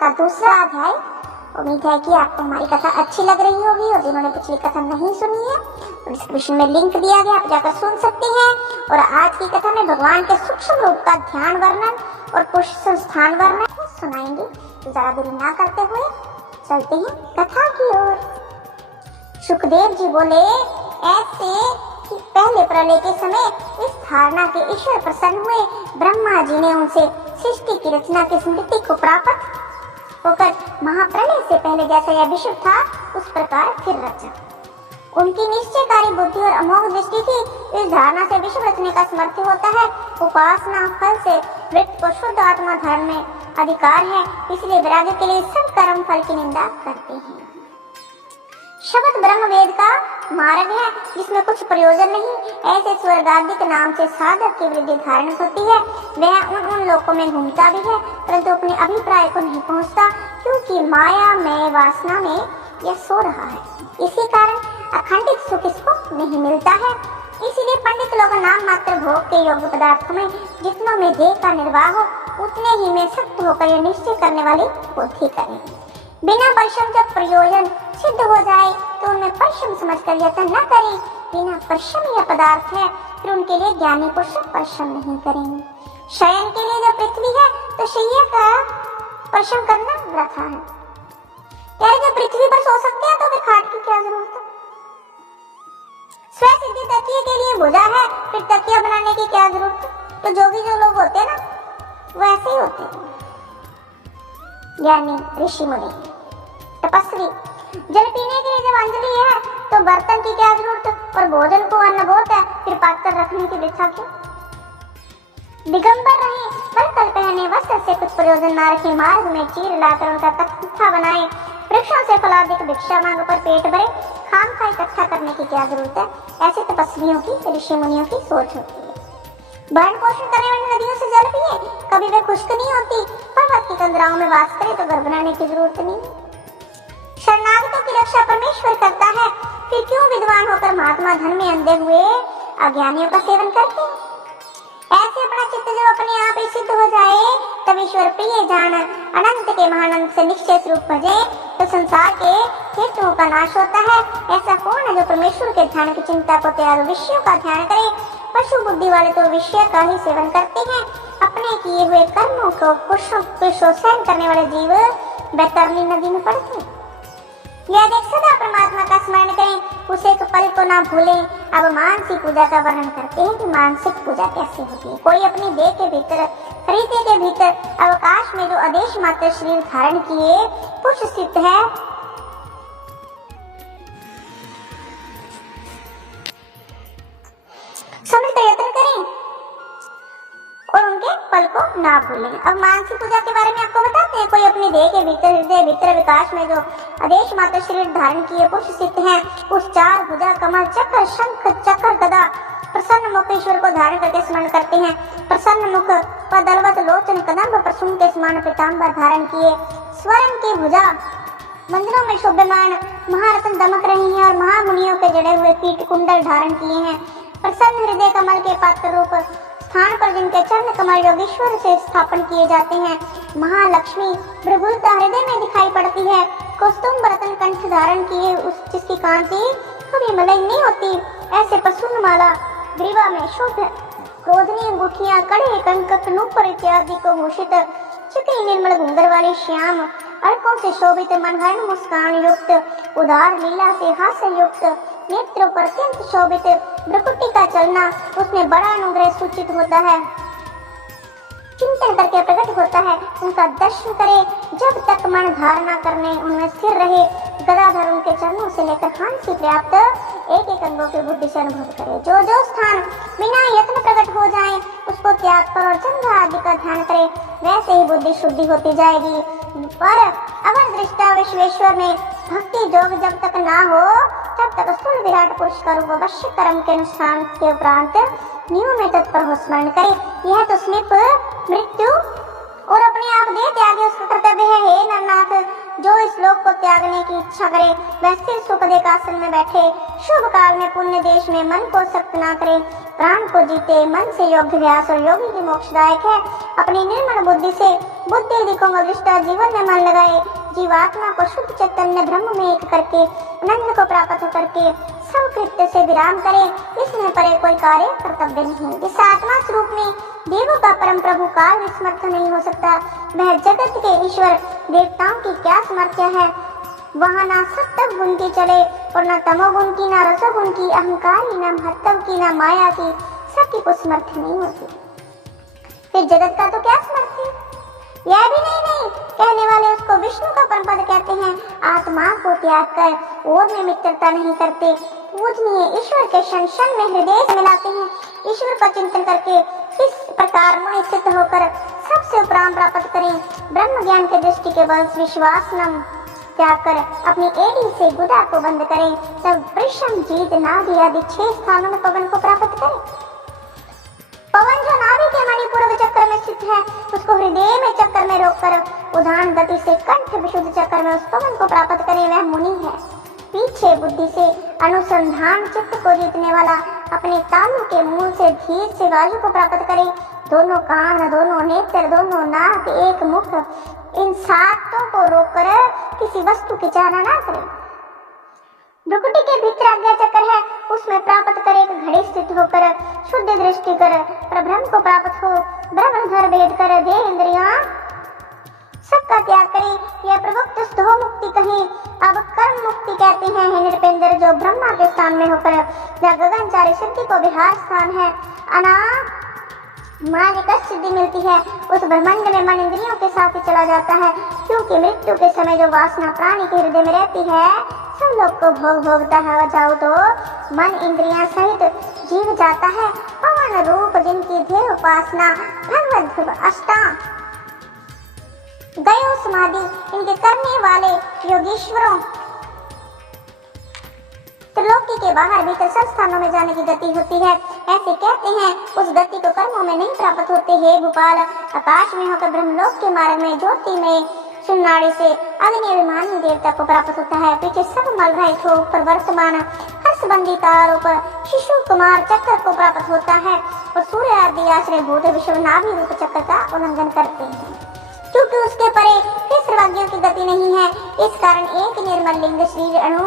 का दूसरा अध्याय। उम्मीद है कि आपको हमारी कथा अच्छी लग रही होगी, और जिन्होंने पिछली कथा नहीं सुनी है तो डिस्क्रिप्शन में लिंक दिया गया, आप जाकर सुन सकते हैं। और आज की कथा में भगवान के सूक्ष्म रूप का ध्यान वर्णन और पुरुष संस्थान वर्णन सुनाएंगे। तो ज्यादा देरी ना करते हुए चलते हैं कथा की ओर। सुखदेव जी बोले, ऐसे कि पहले प्रलय के समय इस धारणा के ईश्वर प्रसन्न हुए, ब्रह्मा जी ने उनसे सृष्टि की रचना की स्मृति को प्राप्त होकर महाप्रलय से पहले जैसा यह विश्व था उस प्रकार फिर रचा। उनकी निश्चयकारी बुद्धि और अमोघ दृष्टि थी। इस धारणा से विश्व रचने का समर्थ होता है। उपासना फल से व्यक्ति को शुद्ध आत्मा धर्म में अधिकार है, इसलिए वैराग्य के लिए सब कर्म फल की निंदा करते हैं। शब्द ब्रह्म वेद का मार्ग है जिसमें कुछ प्रयोजन नहीं। ऐसे स्वर्गाधिक नाम से साधक की वृद्धि धारण होती है। वह उन लोकों में घूमता भी है, परंतु अपने अभिप्राय को नहीं पहुंचता, क्योंकि माया में वासना में यह सो रहा है। इसी कारण अखंडित सुख इसको नहीं मिलता है। इसीलिए पंडित लोग नाम मात्र भोग के योग्य पदार्थों में जितनों में देह का निर्वाह हो उतने ही में सत्य होकर यह निश्चय करने वाली बुद्धि करें। बिना परिश्रम जब प्रयोजन सिद्ध हो जाए तो उनमें परिश्रम समझकर यत्न न करें। बिना परिश्रम यह पदार्थ है, फिर उनके लिए ज्ञानी पुरुष परिश्रम नहीं करेंगे। शयन के लिए जब पृथ्वी है तो शैया का परिश्रम करना वृथा है। यार जब पृथ्वी पर सो सकते हैं तो फिर खाट की क्या जरूरत है। स्वसिद्धि तकिए के लिए भुजा है, फिर तकिया बनाने की क्या जरूरत है। तो जोगी जो लोग होते हैं ना वो ऐसे ही होते हैं। ज्ञानी ऋषि मुनि तपस्वी जल पीने के लिए जब अंजलि है तो बर्तन की क्या जरूरत, और भोजन को अन्न बहुत है, फिर पात्र रखने की वृथा क्यों। दिगंबर रहे, कल पहने, वस्त्र से कुछ प्रयोजन न रखे, मार्ग में चीर लाकर उनका कत्था बनाए, वृक्षों से फलादिक भिक्षा मांग पर पेट भरे, खाम खा इकट्ठा करने की क्या जरूरत है। ऐसे तपस्वियों की ऋषि मुनियों की सोच होती है। भरण पोषण करने वाली नदियों से जल पिए, कभी वे खुश्क नहीं होती। पर्वत की कंदराओं में वास करे तो घर बनाने की जरूरत नहीं। शरणागतों की रक्षा परमेश्वर करता है, फिर क्यों विद्वान होकर महात्मा धन में अंधे हुए अज्ञानियों का सेवन करते हैं। ऐसे अपना चित्त जब अपने आप ही सिद्ध हो जाए तब ईश्वर प्रिय जान अनंत के महानंद से निश्चय स्वरूप भजे तो संसार के हेतुओं का नाश होता है। ऐसा कौन है जो परमेश्वर के ध्यान की चिंता को त्याग विषयों का ध्यान करे। पशु बुद्धि वाले तो विषय का ही सेवन करते हैं। अपने किए हुए कर्मों को पुरुषों को सहन करने वाले जीव बैतरणी नदी में पड़ते हैं। यह देख सदा परमात्मा का स्मरण करें, उसे एक पल को ना भूलें। अब मानसिक पूजा का वर्णन करते हैं कि मानसिक पूजा कैसे होती है। कोई अपनी देह के भीतर, हृदय के भीतर अवकाश में जो आदेश मात्र शरीर धारण किए पुरुष स्थित है, समझ कर यत्न करें और उनके पल को ना भूलें। अब मानसिक पूजा के बारे में आपको बताते हैं। कोई अपने देह के भीतर, हृदय भीतर विकास में जो आदेश मात्र शरीर धारण किए पुरुष स्थित हैं, उस चार भुजा कमल चक्र शंख चक्र गदा प्रसन्न मुख ईश्वर को धारण करके स्मरण करते हैं। प्रसन्न मुख पदलवत लोचन कदम्ब प्रसून के समान पीताम्बर धारण किए, स्वर्ण की भुजा मंदिरों में शोभमान महारत्न दमक रही है और महामुनियों के जड़े हुए पीठ कुंडल धारण किए हैं। प्रसन्न हृदय कमल के पात्र रूप स्थान पर जिनके चरण कमल योगेश्वर से स्थापन किए जाते हैं। महालक्ष्मी प्रभुता हृदय में दिखाई पड़ती है। कौस्तुभ रत्न कंठ धारण किए उस जिसकी कांति कभी मलिन नहीं होती। ऐसे प्रसून माला ग्रीवा में शुद्ध क्रोधनी अंगूठियां, कड़े कंकक, नूपुर इत्यादि को भूषित चिकनी निर्मल घुंघर वाली श्याम अर्कों से शोभित मनहरण मुस्कान युक्त उदार लीला से हास्य युक्त नेत्रों पर अत्यंत शोभित भ्रुकुटी का चलना उसमें बड़ा अनुग्रह सूचित होता है। चिंतन करके प्रकट होता है, उनका दर्शन करे। जब तक मन धारणा करने उनमें स्थिर रहे, गदाधर उनके चरणों से लेकर फांसी पर्याप्त एक एक अंगों की बुद्धि से अनुभव करे। जो जो स्थान बिना यत्न प्रकट हो जाए उसको त्याग कर और चंद्र आदि का ध्यान करे, वैसे ही बुद्धि शुद्धि होती जाएगी। पर अवर दृष्टा विश्वेश्वर में भक्ति योग जब तक ना हो तब तक स्थूल विराट पुरुष का रूप अवश्य कर्म के अनुष्ठान के उपरांत नियम में तत्पर हो स्मरण करे। यह तो स्लिप मृत्यु और अपने आप दे त्यागे उसका कर्तव्य है। हे नरनाथ, जो इस लोक को त्यागने की इच्छा करे वह स्थिर सुखदेव आसन में बैठे, शुभ काल में पुण्य देश में मन को सख्त ना करे, प्राण को जीते, मन से योग्य व्यास और योगी की मोक्षदायक है। अपनी निर्मल बुद्धि से बुद्धि दिकों का दृष्टा जीवन में मन लगाए, जीवात्मा को शुद्ध चैतन्य ब्रह्म में एक करके आनंद को प्राप्त करके सब कृत्य से विराम करे। इसमें परे कोई कार्य कर्तव्य नहीं। जिस आत्मा स्वरूप में देवों का परम प्रभु काल में समर्थ नहीं हो सकता, वह जगत के ईश्वर देवताओं की क्या समर्थ्य है। वहाँ ना सत्व गुण की चले और न तमोगुण की, न रसोगुण की, अहंकारी, न महत्व की, न माया की, सबकी कुछ समर्थ नहीं होती। फिर जगत का तो क्या समर्थ है? यह भी नहीं कहने वाले उसको विष्णु का परम पद कहते हैं। आत्मा को त्याग कर और में मित्रता नहीं करते, पूजनीय ईश्वर के क्षण में हृदय से मिलाते हैं। ईश्वर का चिंतन करके इस प्रकार मुनि सिद्ध होकर सबसे उपराम प्राप्त करें। ब्रह्म ज्ञान के दृष्टि के बल विश्वास नम त्याग कर अपनी एड़ी से गुदा को बंद करें। तब वृषम, जीत, नाभि आदि 6 स्थानों में पवन को प्राप्त करें। पवन जो नाभि के मणिपूर्व चक्र में स्थित है, उसको हृदय में चक्र में रोककर उदान गति से कंठ विशुद्ध चक्र में उस पवन को प्राप्त करें, वह मुनि है। पीछे बुद्धि से अनुसंधान चित्त को जीतने वाला अपने तालु के मूल से धीर से वायु को प्राप्त करे। दोनों कान, दोनों नेत्र, दोनों नाक, एक मुख, इन 7 को रोककर किसी वस्तु की चाहना ना करे। भ्रुकुटी के भीतर आज्ञा चक्र है, उसमें प्राप्त करे। एक घड़ी स्थित होकर शुद्ध दृष्टि कर ब्रह्म को प्राप्त हो। ब्रह्म धर भेद कर देह इंद्रियां सबका त्याग करे। यह प्रभुक्त स्थो मुक्ति कही। अब कर्म मुक्ति कहते हैं। हे निरपेंद्र, जो ब्रह्मा के स्थान में होकर जहाँ गगनचारी सिद्धि को विहार स्थान है, मानिक सिद्धि मिलती है, उस ब्रह्मांड में मन इंद्रियों के साथ ही चला जाता है। क्योंकि मृत्यु के समय जो वासना प्राणी के हृदय में रहती है, सब लोग को भोग भोगता है। जाओ तो मन इंद्रियां सहित जीव जाता है। पवन रूप जिनकी ध्येय उपासना भगवत ध्रुव अष्टांग गयो समाधि, इनके करने वाले योगीश्वरों त्रिलोकी के बाहर भीतर सब स्थानों में जाने की गति होती है। ऐसे कहते हैं, उस गति को कर्मों में नहीं प्राप्त होते। हे भोपाल, आकाश में होकर ब्रह्मलोक के मार्ग में ज्योति में सुनाड़ी से अग्नि अभिमानी देवता को प्राप्त होता है। पीछे सब मल रहित हो, पर वर्तमान हर्षबंदी तारों पर शिशु कुमार चक्र को प्राप्त होता है और सूर्य आदि आश्रय भूत विश्व नाभि रूप चक्र का उल्लंघन करते हैं। क्योंकि उसके परे फिर सर्वज्ञों की गति नहीं है, इस कारण एक निर्मल लिंग शरीर अणु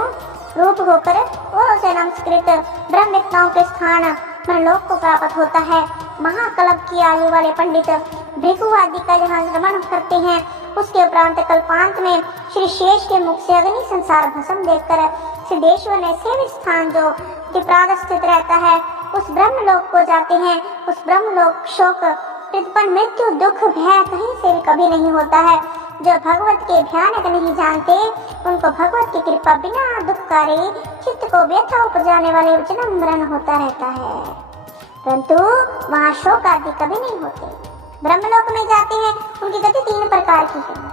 रूप होकर और उसे नमस्कृत ब्रह्मविद्ताओं के स्थान ब्रह्मलोक को प्राप्त होता है। महाकल्प की आयु वाले पंडित भृगु आदि का यहाँ श्रवण करते हैं। उसके उपरांत कल्पांत में श्री शेष के मुख से अग्नि संसार भस्म देखकर सिद्धेश्वर ने सेवित स्थान जो विप्राद स्थित रहता है, उस ब्रह्मलोक को जाते हैं। उस ब्रह्मलोक शोक प्रतिपन्न मृत्यु दुख भय कहीं से भी कभी नहीं होता है। जो भगवत के भयानक नहीं जानते, उनको भगवत की कृपा बिना दुखकारी चित्त को व्यथा उपजाने वाले जन्म मरण होता रहता है, परंतु वहाँ शोक आदि कभी नहीं होते। ब्रह्मलोक में जाते हैं, उनकी गति 3 प्रकार की है।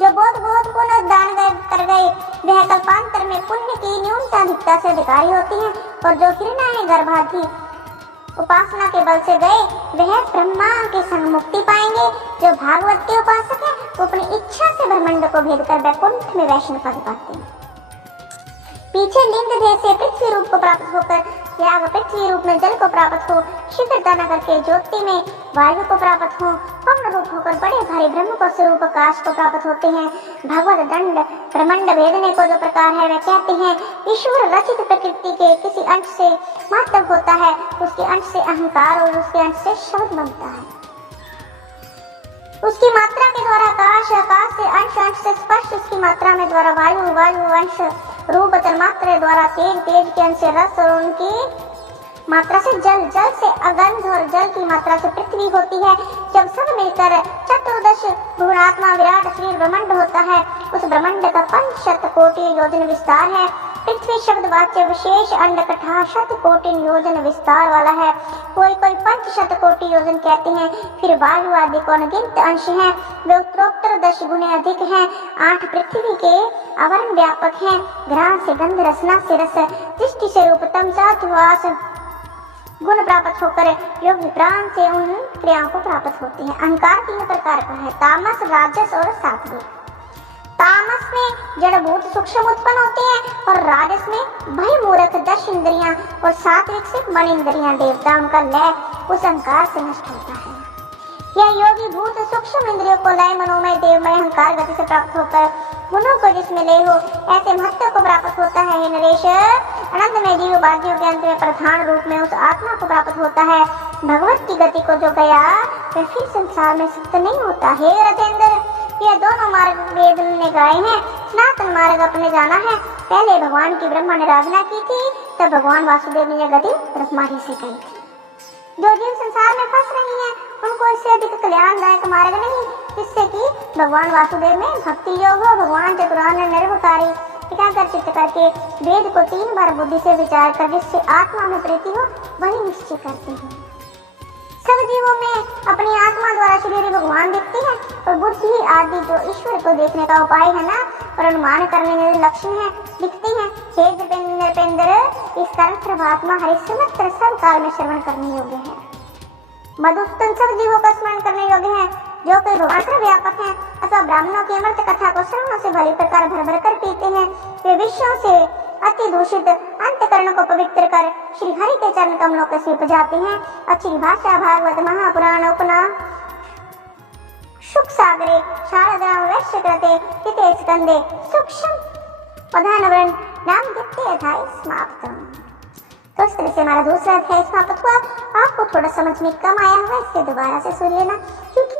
जो बहुत पुण्य दान कर गए, वह कल्पांतर में पुण्य की न्यूनता से अधिकारी होती है। और जो हिरण्य गर्भाधी उपासना के बल से गए, वह ब्रह्मा के संग मुक्ति पाएंगे। जो भागवत के उपासक है, वो अपनी इच्छा से ब्रह्मांड को भेद कर वैकुंठ में वैष्णव पद पाते हैं। पीछे लिंग देह से पृथ्वी रूप को प्राप्त होकर त्याग पृथ्वी रूप में जल को प्राप्त हो, शीघ्रता न करके ज्योति में वायु को प्राप्त हो, पवन रूप होकर बड़े भारी ब्रह्म को स्वरूप आकाश को प्राप्त होते हैं। भगवत दंड ब्रह्मांड भेदने को जो प्रकार है, वह कहते हैं ईश्वर रचित प्रकृति के किसी अंश से महत्व होता है, उसके अंश से अहंकार और उसके अंश से शब्द बनता है। उसकी मात्रा के द्वारा आकाश, आकाश से अंश, अंश से स्पर्श, उसकी मात्रा में द्वारा वायु, वायु अंश रूप, तन्मात्रा द्वारा तेज, तेज के अंश से रस और उनकी मात्रा से जल, जल से अगंध और जल की मात्रा से पृथ्वी होती है। जब सब मिलकर चतुर्दश गुणात्मा विराट शरीर ब्रह्मांड होता है, उस ब्रह्मांड का 500 कोटि योजन विस्तार है। पृथ्वी शब्द वाच्य विशेष अंड कथा 100 कोटि योजन विस्तार वाला है। कोई 500 कोटि योजन कहते हैं। फिर वायु आदि को अनगिनत अंश हैं, वे उत्तरोत्तर 10 गुने अधिक हैं। 8 पृथ्वी के आवरण व्यापक हैं। घ्राण से गंध, रसना से रस, दृष्टि से रूप, तमसा वास गुण प्राप्त होकर योग प्राण से उन क्रियाओं को प्राप्त होते हैं। अहंकार 3 प्रकार का है, तामस, राजस और सात्विक। तामस में जड़ भूत सूक्ष्म उत्पन्न होते हैं और राजस में भय मूर्ख 10 इंद्रियां और सात्विक से मन इंद्रियां देवता उनका लय उस अहंकार से नष्ट होता है। यह योगी भूत सूक्ष्म इंद्रियों को लय मनोमय देवमय अहंकार गति से प्राप्त होकर गुणों को जिसमें लय हो ऐसे महत्व को प्राप्त होता है। नरेश अनंत में जीव बाधियों के अंत में प्रधान रूप में उस आत्मा को प्राप्त होता है। भगवत की गति को जो गया वह फिर संसार में सिद्ध नहीं होता। हे राजेंद्र, यह दोनों मार्ग वेद ने गाए हैं। सनातन मार्ग अपने जाना है। पहले भगवान की ब्रह्मा ने आराधना की थी, तब भगवान वासुदेव ने यह गति ब्रह्मा जी से कही थी। जो जीव संसार में फंस रही हैं, उनको इससे अधिक कल्याणदायक मार्ग नहीं, जिससे कि भगवान वासुदेव में भक्ति योग हो। भगवान चतुरानन निर्विकारी एकाग्र चित्त करके वेद को 3 बार बुद्धि से विचार कर जिससे आत्मा में प्रीति हो वही निश्चय करते हैं। सब जीवों में अपनी आत्मा द्वारा श्री भगवान दिखते हैं और बुद्धि आदि जो ईश्वर को देखने का उपाय है ना और अनुमान करने के लक्षण है दिखती हैं। हे नृपेंद्र, इस कारण सर्वात्मा हरिश्चंद्र सब काल में श्रवण करने योग्य है। मधुसूदन सब जीवों का स्मरण करने योग्य है। जो कोई भगवान व्यापक है अथवा ब्राह्मणों की अमृत कथा को श्रवणों से भली प्रकार भर भर कर पीते हैं, वे विषयों से अति दूषित अंतकरण को पवित्र कर श्री हरि के चरण कमलों के सिर जाते हैं। अच्छी भाषा भागवत महापुराण उपना सुख सागरे शारदाम वैश्य कृते हिते स्कंदे सूक्ष्म पदानवरण नाम दिखते अध्याय समाप्त। तो इस तरह से हमारा दूसरा अध्याय समाप्त हुआ। आपको थोड़ा समझ में कम आया होगा, इससे दोबारा से सुन लेना, क्योंकि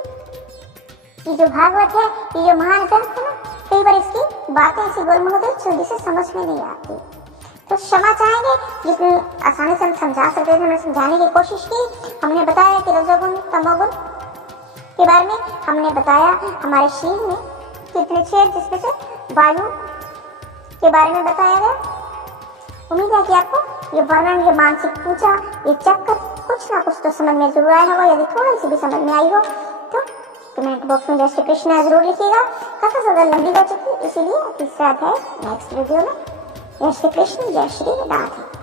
ये जो भागवत है, ये जो महान ग्रंथ है ना, कई बार इसकी बातें ऐसी गोलमोल होती है जल्दी से समझ में नहीं आती। तो क्षमा चाहेंगे, जितनी आसानी से हम समझा सकते थे हमने समझाने की कोशिश की। हमने बताया कि रजोगुण तमोगुण के बारे में, हमने बताया हमारे शरीर में कितने छेद जिसमें से वायु के बारे में बताया गया। उम्मीद है कि आपको ये वर्णन, ये मानसिक पूजा, ये चक्कर कुछ ना कुछ तो समझ में जरूर आया होगा। यदि थोड़ी सी भी समझ में आई हो तो कमेंट बॉक्स में जय श्री कृष्ण जरूर लिखिएगा। काफी ज्यादा लंबी हो चुकी, इसीलिए तीसरा अध्याय नेक्स्ट वीडियो में। जय श्री कृष्ण, जय श्री राधे।